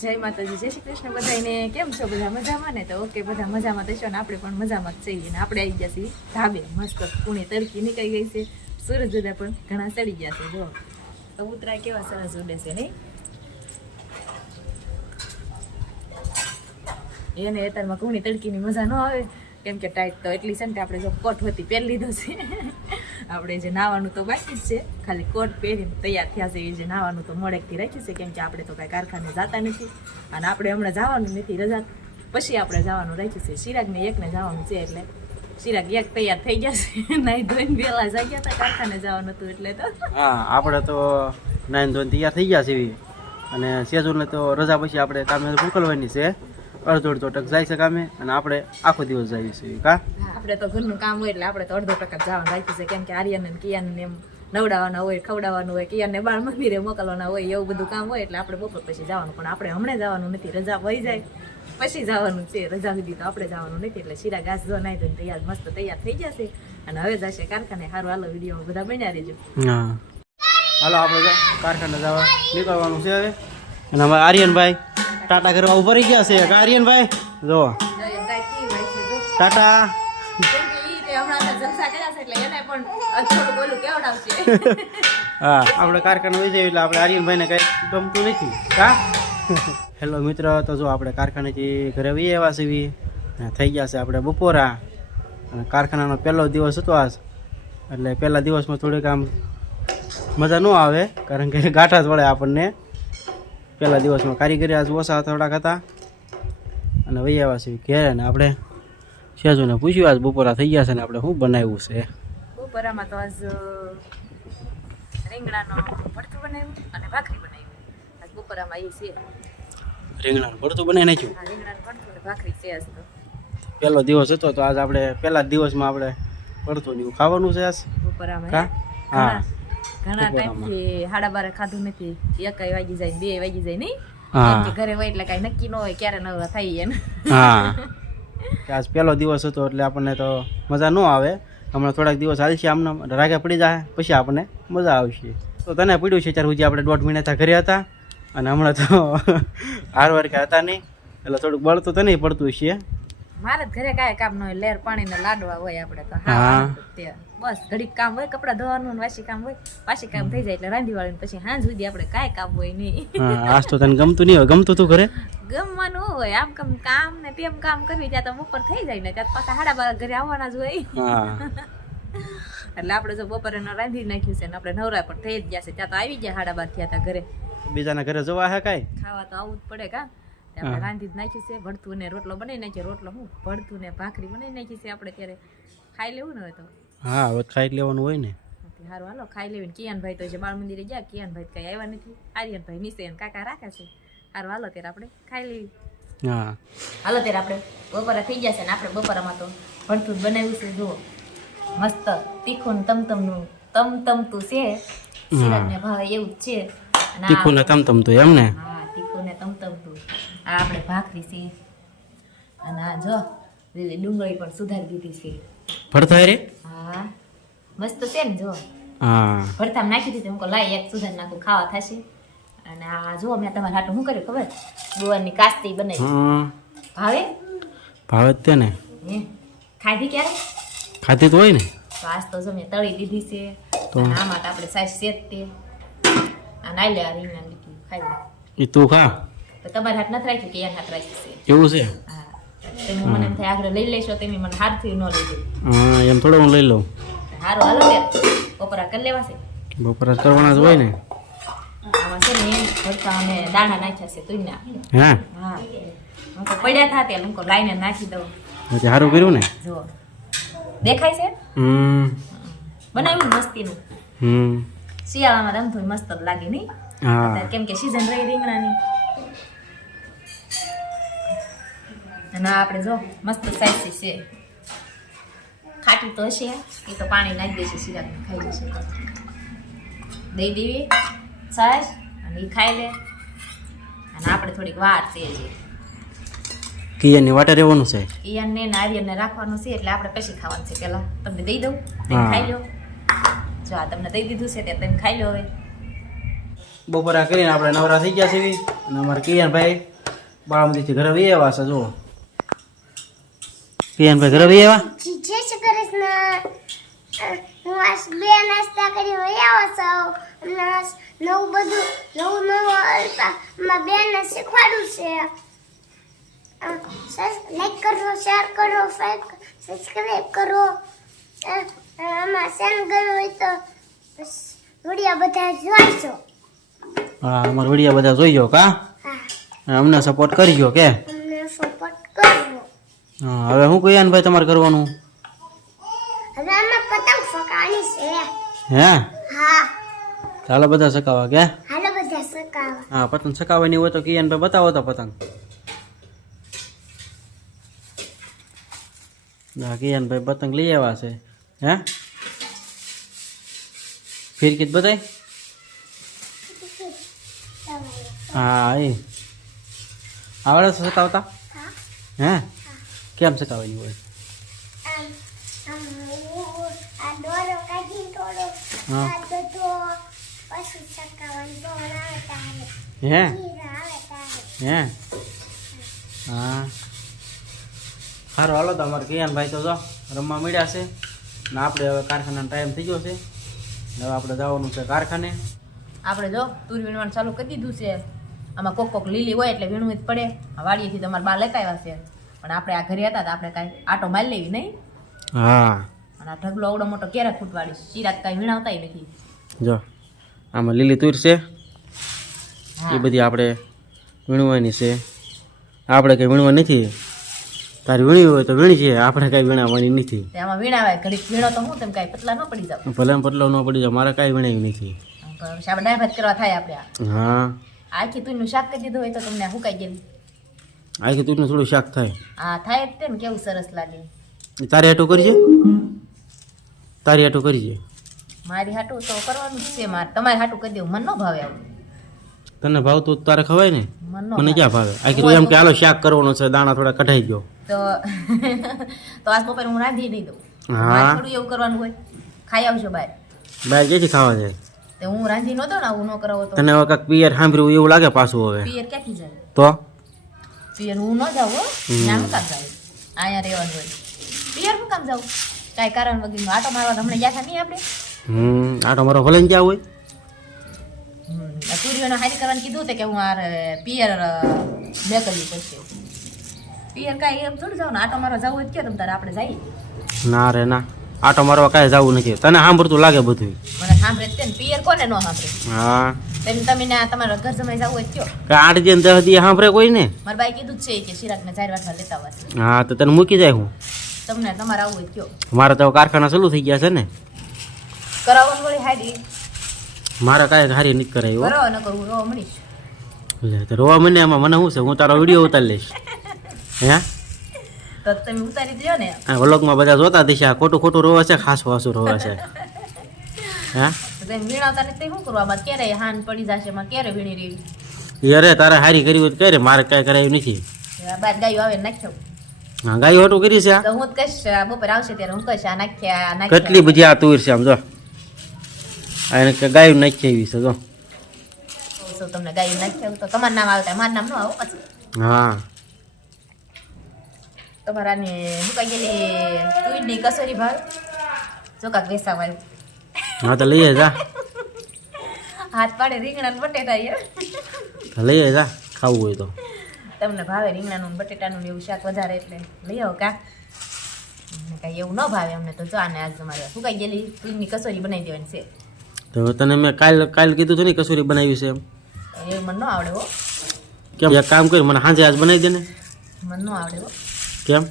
જય માતાજી, જય શ્રી કૃષ્ણ બધાને કેમ છો? બધા મજામાં ને? તો ઓકે, બધા મજામાં તો છો ને? આપણે પણ મજામાં જ છીએ ને? આપણે આવી ગયા છીએ ધાબે. મસ્ત પૂણે તડકી નીકળી ગઈ છે. સૂરજ દાદા પણ ઘણા ચડી ગયા છે. જો, કબૂતરા કેવા સરસ ઉડે છે નહીં? એને અત્યારમાં કુણી તડકીની મજા ન આવે. કેમ કે ટાઈટ તો એટલી છે ને કે આપણે જો કોટ હતી પહેરી લીધો છે. આપણે જે નાવાનું તો બાકી જ છે. ખાલી કોટ પહેરીને તૈયાર થયા છે, એ જે નાવાનું તો મોડેકથી રાખ્યું છે. કેમ કે આપણે તો કાંઈ કારખાને જતા નથી અને આપણે હમણાં જવાનું નથી રજા પછી આપણે જવાનું રાખ્યું છે. ચિરાગને એકને જવાનું છે એટલે ચિરાગ એક તૈયાર થઈ ગયા છે. નાઈ ધોઈને વહેલા જઈ ગયા હતા, કારખાને જવાનું હતું એટલે તો. હા, આપણે તો નાઈ ધોઈને તૈયાર થઈ ગયા છીએ. અને સેજુને તો રજા પછી આપણે કામે મોકલવાની છે. અડધો અડધો ટક જાય છે કામે અને આપણે આખો દિવસ જઈએ છીએ કા? આપણે તો ઘરનું કામ હોય એટલે આપણે તો અડધો ટકા જવાનું રાખ્યું છે. કેમ કે આર્યન અને કિયાન એમ નવડાવવાના હોય ખવડાવવાનું હોય કિયાનને બાળ મંદિરે મોકલવાના હોય એવું બધું કામ હોય એટલે આપણે બપોર પછી જવાનું. પણ આપણે હમણાં જવાનું નથી રજા વહી જાય. પછી જવાનું છે રજા સુધી તો આપણે જવાનું નથી એટલે શીરા ઘાસ જો નાઈ ધોઈને તૈયાર મસ્ત તૈયાર થઈ જશે. અને હવે જશે કારખાને સારું હાલો વીડિયો બધા બન્યા રહેજો. હા. હાલો આપણે કારખાને જવા નીકળવાનું છે હવે. અને અમારે આર્યનભાઈ ટાટા કરવા ઊભા રહી ગયા છે. આર્યનભાઈ જો ટાટા. હા, આપણે કારખાના વહી એટલે આપણે આર્યનભાઈને કંઈ ગમતું નથી. હા? હેલો મિત્ર, તો જો આપણે કારખાનેથી ઘરે વહી આવ્યા છીએ થઈ ગયા છે આપણે બપોરા. અને કારખાનાનો પહેલો દિવસ હતો આજ. એટલે પહેલા દિવસમાં થોડીક આમ મજા ન આવે, કારણ કે ગાંઠા જ વળે આપણને. પહેલા દિવસમાં કારીગરી આજ ઓછા થોડાક હતા. અને વહી આવ્યા છે ઘેરે ને આપણે સેજુને પૂછ્યું આજ બપોરા થઈ ગયા છે ને આપણે શું બનાવ્યું છે? બપોરામાં તો આજ રીંગણાનો ભરતું બનાવ્યું અને ભાખરી બનાવ્યું આજ બપોરામાં એ છે. રીંગણાનું ભરતું બનાવી નાખ્યું રીંગણાનું ભરતું અને ભાખરી છે આજ તો. પહેલો દિવસ હતો તો આજ આપણે પહેલા દિવસમાં આપણે ભરતું ને ખાવાનું છે આજ? બપોરામાં હા? ઘણા ટાઈમથી સાડા બારે ખાધું નથી. એકાઈ વાગી જાય બે વાગી જાય નહીં. ઘરે હોય એટલે કઈ નક્કી ન હોય ક્યારે નવરા થઈ એને હા. આજ પહેલો દિવસ હતો એટલે આપણને તો મજા ન આવે. હમણાં થોડાક દિવસ હાલશે આમને રાગે પડી જાય. પછી આપણને મજા આવશે. તો તને પડ્યું છે ત્યારે સુધી આપણે દોઢ મહિના ઘરે હતા. અને હમણાં તો હાર વાર હતા નહીં. એટલે થોડુંક બળ તો તને પડતું છે મારે ઘરે કાંઈ કામ ન હોય લેર પાણી ને લાડવા હોય આપણે તો. હા. બસ ઘડીક કામ હોય કપડા ધોવાનું ને વાસી કામ હોય. વાસી કામ થઈ જાય એટલે રાંધી વાળીને પછી હાંજ સુધી આપણે કાંઈ કામ હોય નહીં. આજ તો તને ગમતું નહીં હોય. ગમતું તું ઘરે? ગમવાનું હોય. આમ કામ કામ ને તેમ કામ કરવી ત્યાં તો બપોર થઈ જાય ને ત્યાં પાછા હાડા બાર ઘરે આવવાના જ હોય. એટલે આપણે જો બપોરે રાંધી નાખ્યું છે ને આપણે નવરા પણ થઈ જ ગયા છે. ત્યાં તો આવી ગયા હાડા બાર થયા હતા ઘરે. બીજાના ઘરે જોવા હે કાંઈ? ખાવા તો આવવું જ પડે કા. આપણે રાંધી જ નાખ્યું છે ભડતું ને રોટલો બનાવી નાખ્યો રોટલો હું? ભડતું ને ભાખરી બનાવી નાખી છે આપણે ત્યારે ખાઈ લેવું ને હોય તો? હા હવે ખાઈ લેવાનું હોય ને. સારું હાલો ખાઈ લેવી કિયાનભાઈ તો જે બાળ મંદિરે ગયા કિયાનભાઈ કઈ આવ્યા નથી. આર્યનભાઈ નીચે કાકા રાખે છે. સારું હાલો ત્યારે આપણે ખાઈ લેવી હા. હાલો ત્યારે આપણે બપોરા થઈ ગયા છે ને આપણે બપોરામાં તો જ બનાવ્યું છે જુઓ. મસ્ત તીખું ને તમતમનું તમતમતું છે. સિરાજને ભાવે એવું જ છે. તીખું ને તમ તમ એમ ને? હા તીખું ને તમતમતું આ આપણે ભાખરી છે. અને આ જો લીલી ડુંગળી પણ સુધારી દીધી છે. ભરતા રે? હા. મસ્ત છે ને જો. હા. ભરતામાં નાખી દીધી. હું લાય એક સુધારી નાખું ખાવા થશે. અને આ જો મેં તમારા હાટું શું કર્યું ખબર? ગોવાની કાસ્તી બનાવી. ભાવે? ભાવે તે ને. ખાધી ક્યારે? ખાધી તો હોય ને. આજ તો જો મેં તળી દીધી છે. આમાં તો આપણે સાઈઝ સેજ તે. અને લે આ રીંગણા લીધું ખાઈ લો. એ તું ખા તો તમારે હાથ નથી રાખ્યું કે એના હાથ રાખ્યું છે એવું છે હા મને એમ થાય આગળ લઈ લેશો તમે મને હારથી ન લઈ દઉં હા એમ થોડો હું લઈ લઉં હારું હાલો તે બપોરા કરી લેવા છે બપોરા કરવાના જ હોય ને આમાં છે ને ભરતા અને દાણા નાખ્યા છે તુંના હા હા હું તો પડ્યા થા હું તો લાઈને નાખી દઉં પછી સારું કર્યું ને જો દેખાય છે હમ બનાવ્યું ને મસ્તીનું હમ શિયાળામાં રમતું મસ્ત લાગે નહીં હા. કેમ કે સીઝન રહી રીંગણાની. અને આપણે જો મસ્ત સાઈસી છે. ખાટી તો હશે એ તો પાણી નાખી દેશે સિરાજને ખાઈ જશે દઈ દેવી છાશ અને એ ખાઈ લે. અને આપણે થોડીક વાર છે હજી. કિયાની વાટે રહેવાનું છે? ઈયાનને ને આર્યનને રાખવાનું છે એટલે આપણે પછી ખાવાનું છે. પેલા તમને દઈ દઉં તમે ખાઈ લો. જો આ તમને દઈ દીધું છે તે તમે ખાઈ લો હવે. બપોરા કરીને આપણે નવરા થઈ ગયા છીએ. અને અમારા કિયાનભાઈ બાળામતીથી ઘરે વી આવ્યા છે, જુઓ. કિયાનભાઈ ઘરે વી આવ્યા? જય શ્રી કૃષ્ણ. હું આજ બે નાસ્તા કરી વહી આવ્યો છું. હમણાં નવું બધું, નવું નવું માં બેનને શીખવાડું છે. લાઈક કરો શેર કરો સબસ્ક્રાઈબ કરો. આમાં સેન્ડ કર્યું હોય તો વીડિયો બધા જોઈશો હા અમારા વીડિયો બધા જોઈજો કા? હા. અમને સપોર્ટ કે? અમને સપોર્ટ કરવો હા હવે શું કિયાનભાઈ તમારે કરવાનું? હે? ચાલો બધા સકાવા કે? હા પતંગ સકાવવાની હોય તો કિયાનભાઈ બતાવો તો પતંગ. હા કિયાનભાઈ પતંગ લઈ આવ્યા છે. હે? ફિરકીત બતાય હા એ. આવડે છે સતાવતા હે. કેમ સકાવવાની હોય? હું હા. હે. સારું હાલો તો અમારે કિયાનભાઈ તો જો રમવા મળ્યા છે. ને આપણે હવે કારખાનાનો ટાઈમ થઈ ગયો છે. ને હવે આપણે જવાનું છે કારખાને. આપણે જો તુર વીણવાનું ચાલુ કરી દીધું છે. આમાં કોક કોક લીલી હોય એટલે વીણવું જ પડે. આ વાડીએથી તમારે બા લેતા આવ્યા છે. પણ આપણે આ ઘરે હતા તો આપણે કાંઈ આટો મારી લેવી નહીં. હા. અને આ ઢગલો આવડો મોટો ક્યારે ફૂટવાડી ચિરાગ કાંઈ વીણાવતાય નથી. જો આમાં લીલી તુર છે. એ બધી આપણે વીણવાની છે. આપણે કંઈ વીણવા નથી. તારી વીણી હોય તો વીણી છે. આપણે કાંઈ વીણાવાની નથી. એમાં વીણાવાય. ઘડીક વીણો તો હું તેમ કાંઈ પતલા ન પડી જાવ ભલે પતલો ન પડી જાવ મારે કાંઈ વીણાવી નથી. આપણે ડાયભાત કરવા થાય આપણે હા. આખી તુરનું શાક કરી દીધું હોય તો તમને હુકાઈ ગયેલું. આખી તુરનું થોડું શાક થાય. આ થાય જ તે ને કેવું સરસ લાગે. તારી હાટું કરજે. તારી હાટું કરજે. મારી હાટું તો કરવાનું છે મારે તમારે હાટું કરી દેવું મન ન ભાવે આવું. તને ભાવતું તો તારે ખવાય ને? મને ભાવે. ક્યાં ભાવે? આખી તું એમ કે હાલો શાક કરવાનું છે દાણા થોડા કઢાઈ ગયો તો તો આજ બપોરે હું રાંધી નહીં દઉં. હા. થોડું એવું કરવાનું હોય. ખાઈ આવજો બાય બાય ક્યાંથી ખાવા જાય? તો હું રાંધી નતો ને આવું ન કરાવો તો. તને હવે કાંઈક પિયર સાંભળ્યું એવું લાગે પાછું હવે? પિયર ક્યાંથી જાય? તો? પિયર હું ન જાઉં હો. ત્યાં હું કામ જાઉં? અહીંયા રહેવાનું હોય. પિયર હું કામ જાઉં? કાંઈ કારણ વગરનું આટો મારવા તમને હમણાં ગયા હતા નહીં આપણે? હમ આટો મારો ભલે ક્યાં હોય. સૂર્યોને હારી કરવાનું કીધું તે કે હું આ પિયર પિયર મેકલવી પડશે પિયર કાંઈ એમ થોડું જાવ ને આટો મારો જવું હોય કે તમ તારે આપણે જઈએ? ના રે ના. આટો મારવા કાંઈ જવું નથી. તને સાંભળતું લાગે બધું મને સાંભળે જ ને પિયર કોને ન સાંભળે? હા. તેમ તમે ને તમારા ઘર જમાઈ જવું હોય કે આઠ દિન દસ દી સાંભળે કોઈ ને મારા બાઈ કીધું છે કે ચિરાગને ચાર લેતા આવવા હા તો તને મૂકી જાય હું? તમને તમારે હોય તો મારા તો કારખાના ચાલુ થઈ ગયા છે ને. કરાવવાનું વળી મારે કાંઈ હારી નથી. ન કરવું રોવા મળીશ લે તો રોવા મને એમાં મને શું છે? હું તારો વીડિયો ઉતારી લઈશ. હે? તો તમે ઉતારી દો ને. આ વ્લોગમાં બધા જોતા દિશે આ ખોટું ખોટું રોવે છે ખાસ ખાસું રોવે છે. હા? વીણાવતા ને તે શું કરવા? આમાં ક્યારે હાન પડી જશે? એમાં ક્યારે વીણી રહી? અરે તારે હારી કરી હોય કરે મારે કાંઈ કરાયું નથી. બાદ ગાયો આવે નાખ્યો. હા ગાયું હોટું કરી છે તો હું કહીશ બપોર આવશે ત્યારે હું કહીશ આ નાખ્યા કેટલી બધી આ તુર છે આમ જો. એને કે ગાયું નાખી આવી છે જો. તમને ગાયું નાખ્યા? તો તમારું નામ આવે મારું નામ ન આવો પછી. હા. તમારાને શું કહી ગયેલી તુઈડની કસોરી ભાવ. જો કાંક વેસાવ આવ્યું હા તો લઈએ જા. હાથ પાડે રીંગણા ને બટેટા લઈ લઈએ જા ખાવું હોય તો. તમને ભાવે રીંગણાનું ને બટેટાનું ને એવું શાક વધારે એટલે. લઈ આવો કા. કાંઈ એવું ન ભાવે અમને તો જો આને આજ તમારે શું કહી ગયેલી તુઈડની કસોરી બનાવી દેવાની છે. તો તને મેં કાલ કાલ કીધું હતું ને કસોરી બનાવી છે એમ. એ મને ન આવડે હો. કેમ? એક કામ કરી મને સાંજે આજ બનાવી દે ને. મને ન આવડે હો. કેમ?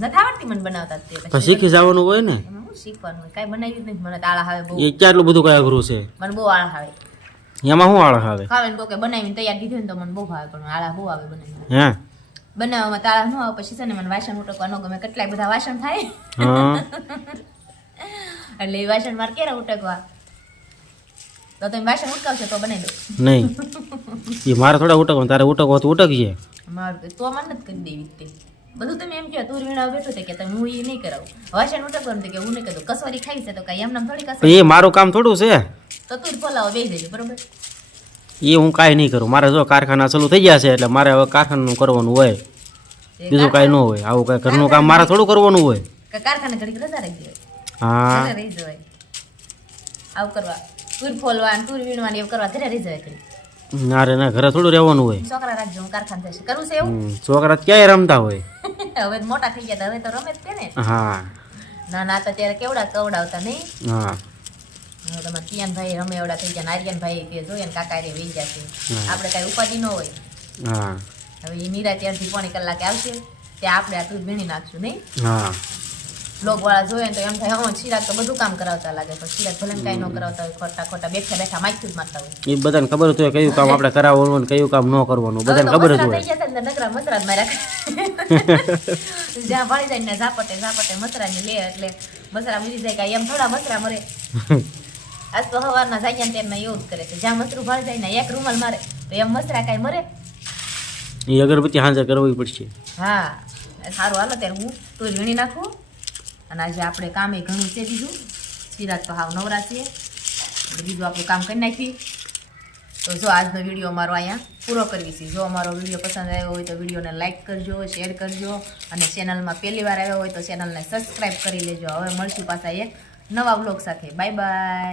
નથી આવડતી મને બનાવતા તે પછી. પછી શીખી જવાનું હોય ને? શીખવાનું? કાંઈ બનાવી નથી મને તાળા આવે બહુ. એ ક્યાં બધું કઈ અઘરું છે? મને બહુ આળા આવે. એમાં શું આળસ આવે? ખાવે ને કે બનાવીને તૈયાર દીધી ને તો મને બહુ ભાવે પણ આળા બહુ આવે બનાવીને હે? બનાવવામાં તાળા ન આવે પછી છે ને મને વાસણ ઉટકવા ન ગમે. કેટલાય બધા વાસણ થાય. એટલે એ વાસણ મારે ક્યારે ઉટકવા? તો તમે વાસણ ઉટકાવશો તો બનાવી દો નહીં. એ મારે થોડા ઉટકવા તારે ઉટકવા તો ઉટકીએ મારું તો મને નથી કરી દેવી તે. બધું તમે એમ કહો તું વીણા બેઠો તે કે તમે હું એ નહીં કરાવું. વાસણ ઉટકવાનું તે કે હું નહીં કરું. કસવારી ખાઈ છે તો કઈ એમને થોડી કસવારી? એ મારું કામ થોડું છે. તો તું જ બેસી દેજો બરોબર? એ હું કાંઈ નહીં કરું. મારે જો કારખાના ચાલુ થઈ ગયા છે એટલે મારે હવે કારખાનું કરવાનું હોય. બીજું કાંઈ ન હોય. આવું કાંઈ ઘરનું કામ મારે થોડું કરવાનું હોય. કારખાને ઘડી રજા રાખી હા. રહી જવાય. આવું કરવા. તુર ફોલવા તુર વીણવાની એવું કરવા ઘરે રહી જવાય ના રે ના ઘરે થોડું રહેવાનું હોય. છોકરા રાખજો હું કારખાન થશે કરું છે એવું? છોકરા ક્યાંય રમતા હોય. હવે મોટા થઈ ગયા હવે તો રમે જ ને. હા. ના ના તો ત્યારે કેવડા કવડાવતા નહીં. હા. તમારે કિયાનભાઈ રમે એવડા થઈ ગયા નારિયનભાઈ તે જોઈએ ને કાકા રે વહી જશે. આપણે કાંઈ ઉપાધિ ન હોય. હા. હવે એ મીરા ત્યારથી પોણી કલાકે આવશે. ત્યાં આપણે આ ભીણી નાખશું નહીં? હા. બ્લોગ વાળા જોઈએ ને તો એમ થાય હા ચિરાગ તો બધું કામ કરાવતા લાગે પણ ચિરાગ ભલે કાંઈ ન કરાવતા હોય ખોટા ખોટા બેઠા બેઠા માખી જ મારતા હોય. એ બધાને ખબર હોય કયું કામ આપણે કરાવવાનું ને કયું કામ ન કરવાનું બધાને ખબર જ હોય. નકરા મતરા માર્યા જ્યાં ભળી જાય ને ઝાપટે ઝાપટે મસરાની લે એટલે મસરા મરી જાય કાંઈ એમ થોડા મસરા મરે. આજ તો સવારના જાય ને તેમને એવું જ કરે છે. જ્યાં મસરું ભળી જાય ને એક રૂમાલ મારે તો એમ મસરા કાંઈ મરે? એ અગરબત્તી હાજર કરવી પડશે. હા સારું હાલો ત્યારે હું તો વીણી નાખું. અને આજે આપણે કામે ઘણું છે બીજું. સિરાજ તો હાવ નવરા છીએ બીજું આપણું કામ કરી નાખી તો જો આજનો વીડિયો અમારો અહીંયા પૂરો કરવી છે જો અમારો વીડિયો પસંદ આવ્યો હોય તો વિડીયોને લાઇક કરજો શેર કરજો અને ચેનલમાં પહેલી વાર આવ્યો હોય તો ચેનલને સબસ્ક્રાઈબ કરી લેજો. હવે મળશું પાછા એક નવા બ્લોગ સાથે. Bye bye